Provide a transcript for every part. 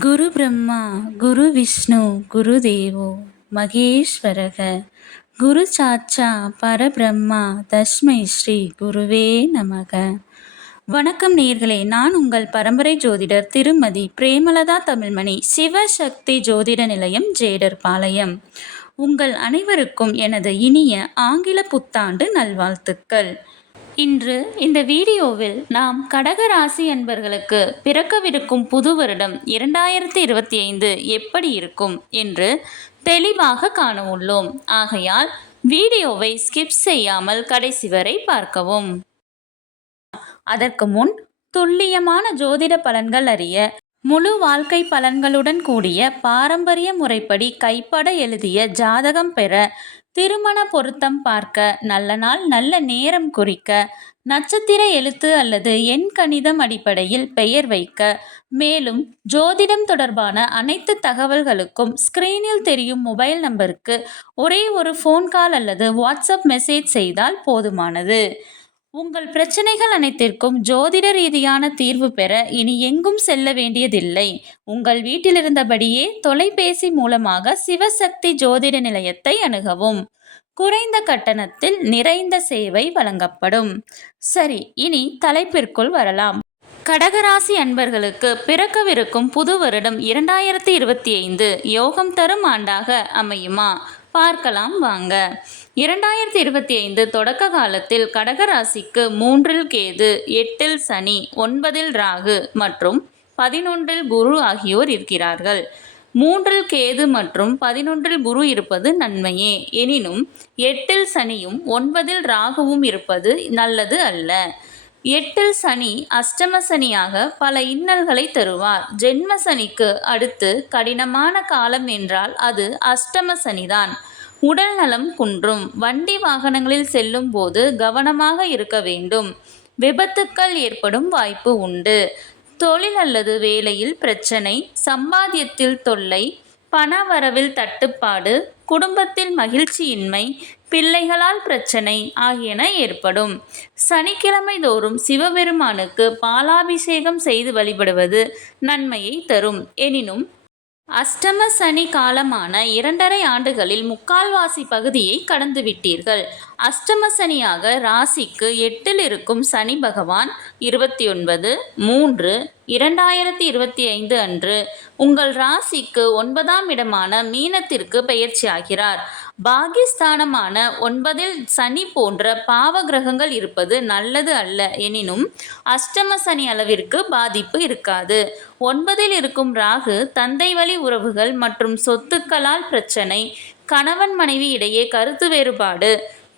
குரு பிரம்மா குரு விஷ்ணு குரு தேவோ மகேஸ்வரக. குரு சாச்சா பரபிரம்மா தஸ்மை ஸ்ரீ குருவே நமக. வணக்கம் நேர்களே நான் உங்கள் பரம்பரை ஜோதிடர் திருமதி பிரேமலதா தமிழ்மணி சிவசக்தி ஜோதிட நிலையம் ஜேடர் பாளையம். உங்கள் அனைவருக்கும் எனது இனிய ஆங்கில புத்தாண்டு நல்வாழ்த்துக்கள். இன்று இந்த வீடியோவில் நாம் கடக ராசி அன்பர்களுக்கு பிறக்கவிருக்கும் புது வருடம் இரண்டாயிரத்தி இருபத்தி ஐந்து எப்படி இருக்கும் என்று தெளிவாக காண உள்ளோம் ஆகையால் வீடியோவை ஸ்கிப் செய்யாமல் கடைசி வரை பார்க்கவும். அதற்கு முன் துல்லியமான ஜோதிட பலன்கள் அறிய முழு வாழ்க்கை பலன்களுடன் கூடிய பாரம்பரிய முறைப்படி கைப்பட எழுதிய ஜாதகம் பெற திருமண பொருத்தம் பார்க்க நல்ல நாள் நல்ல நேரம் குறிக்க நட்சத்திர எழுத்து அல்லது எண் கணிதம் அடிப்படையில் பெயர் வைக்க. மேலும் ஜோதிடம் தொடர்பான அனைத்து தகவல்களுக்கும் ஸ்கிரீனில் தெரியும் மொபைல் நம்பருக்கு ஒரே ஒரு ஃபோன் கால் அல்லது வாட்ஸ்அப் மெசேஜ் செய்தால் போதுமானது. உங்கள் பிரச்சனைகள் அனைத்திற்கும் ஜோதிட ரீதியான தீர்வு பெற இனி எங்கும் செல்ல வேண்டியதில்லை. உங்கள் வீட்டிலிருந்தபடியே தொலைபேசி மூலமாக சிவசக்தி ஜோதிட நிலையத்தை அணுகவும். குறைந்த கட்டணத்தில் நிறைந்த சேவை வழங்கப்படும். சரி இனி தலைப்பிற்குள் வரலாம். கடகராசி அன்பர்களுக்கு பிறக்கவிருக்கும் புது வருடம் இரண்டாயிரத்தி இருபத்தி ஐந்து யோகம் தரும் ஆண்டாக அமையுமா? பார்க்கலாம் வாங்க. இரண்டாயிரத்தி இருபத்தி ஐந்து தொடக்க காலத்தில் கடகராசிக்கு மூன்றில் கேது எட்டில் சனி ஒன்பதில் ராகு மற்றும் பதினொன்றில் குரு ஆகியோர் இருக்கிறார்கள். மூன்றில் கேது மற்றும் பதினொன்றில் குரு இருப்பது நன்மையே. எனினும் எட்டில் சனியும் ஒன்பதில் ராகுவும் இருப்பது நல்லது அல்ல. எட்டில் சனி அஷ்டம சனியாக பல இன்னல்களை தருவார். ஜென்ம சனிக்கு அடுத்து கடினமான காலம் என்றால் அது அஷ்டம சனிதான். உடல் நலம் குன்றும். வண்டி வாகனங்களில் செல்லும் போது கவனமாக இருக்க வேண்டும். விபத்துக்கள் ஏற்படும் வாய்ப்பு உண்டு. தொழில் அல்லது வேலையில் பிரச்சனை சம்பாத்தியத்தில் தொல்லை பண வரவில் தட்டுப்பாடு குடும்பத்தில் மகிழ்ச்சியின்மை பிள்ளைகளால் பிரச்சனை ஆகியன ஏற்படும். சனிக்கிழமை தோறும் சிவபெருமானுக்கு பாலாபிஷேகம் செய்து வழிபடுவது நன்மையை தரும். எனினும் அஷ்டம சனி காலமான இரண்டரை ஆண்டுகளில் முக்கால்வாசி பகுதியை கடந்துவிட்டீர்கள். அஷ்டம சனியாக ராசிக்கு எட்டில் இருக்கும் சனி பகவான் இருபத்தி ஒன்பது மூன்று இரண்டாயிரத்தி இருபத்தி ஐந்து அன்று உங்கள் ராசிக்கு ஒன்பதாம் இடமான மீனத்திற்கு பயிற்சியாகிறார் பாகிஸ்தானமான ஒன்பதில் சனி போன்ற பாவ கிரகங்கள் இருப்பது நல்லது அல்ல எனினும் அஷ்டம சனி அளவிற்கு பாதிப்பு இருக்காது. ஒன்பதில் இருக்கும் ராகு தந்தை வழி உறவுகள் மற்றும் சொத்துக்களால் பிரச்சனை கணவன் மனைவி இடையே கருத்து வேறுபாடு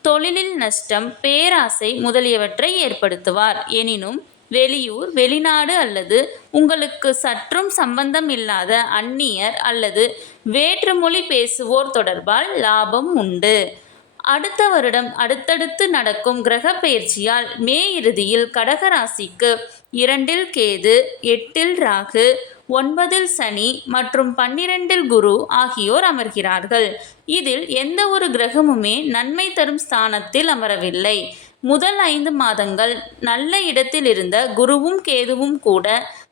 தொழிலில் நஷ்டம் பேராசை முதலியவற்றை ஏற்படுத்துவார். எனினும் வெளியூர் வெளிநாடு அல்லது உங்களுக்கு சற்றும் சம்பந்தம் இல்லாத அந்நியர் அல்லது வேற்று மொழி பேசுவோர் தொடர்பால் லாபம் உண்டு. அடுத்த வருடம் அடுத்தடுத்து நடக்கும் கிரக பயிற்சியால் மே இறுதியில் கடகராசிக்கு இரண்டில் கேது எட்டில் ராகு ஒன்பதில் சனி மற்றும் பன்னிரெண்டில் குரு ஆகியோர் அமர்கிறார்கள். இதில் எந்த ஒரு கிரகமுமே நன்மை தரும் ஸ்தானத்தில் அமரவில்லை. முதல் ஐந்து மாதங்கள் நல்ல இடத்தில் இருந்த குருவும் கேதுவும் கூட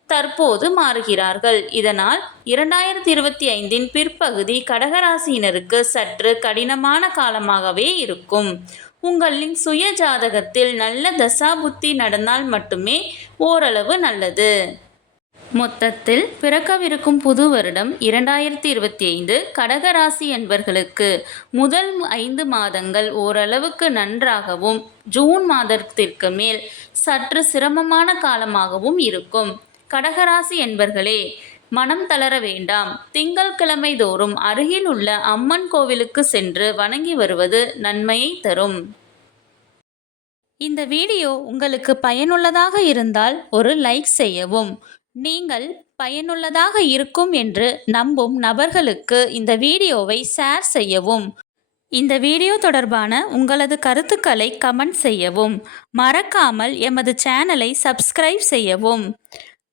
தற்போது மாறுகிறார்கள். இதனால் இரண்டாயிரத்தி இருபத்தி ஐந்தின் பிற்பகுதி கடகராசியினருக்கு சற்று கடினமான காலமாகவே இருக்கும். உங்களின் சுய ஜாதகத்தில் நல்ல தசாபுத்தி நடந்தால் மட்டுமே ஓரளவு நல்லது. மொத்தத்தில் பிறக்கவிருக்கும் புது வருடம் இரண்டாயிரத்தி இருபத்தி ஐந்து கடகராசி என்பர்களுக்கு முதல் ஐந்து மாதங்கள் ஓரளவுக்கு நன்றாகவும் ஜூன் மாதத்திற்கு மேல் சற்று சிரமமான காலமாகவும் இருக்கும். கடகராசி என்பர்களே மனம் தளர வேண்டாம். திங்கள்கிழமை தோறும் அருகில் உள்ள அம்மன் கோவிலுக்கு சென்று வணங்கி வருவது நன்மையை தரும். இந்த வீடியோ உங்களுக்கு பயனுள்ளதாக இருந்தால் ஒரு லைக் செய்யவும். நீங்கள் பயனுள்ளதாக இருக்கும் என்று நம்பும் நபர்களுக்கு இந்த வீடியோவை ஷேர் செய்யவும். இந்த வீடியோ தொடர்பான உங்களது கருத்துக்களை கமெண்ட் செய்யவும். மறக்காமல் எமது சேனலை சப்ஸ்கிரைப் செய்யவும்.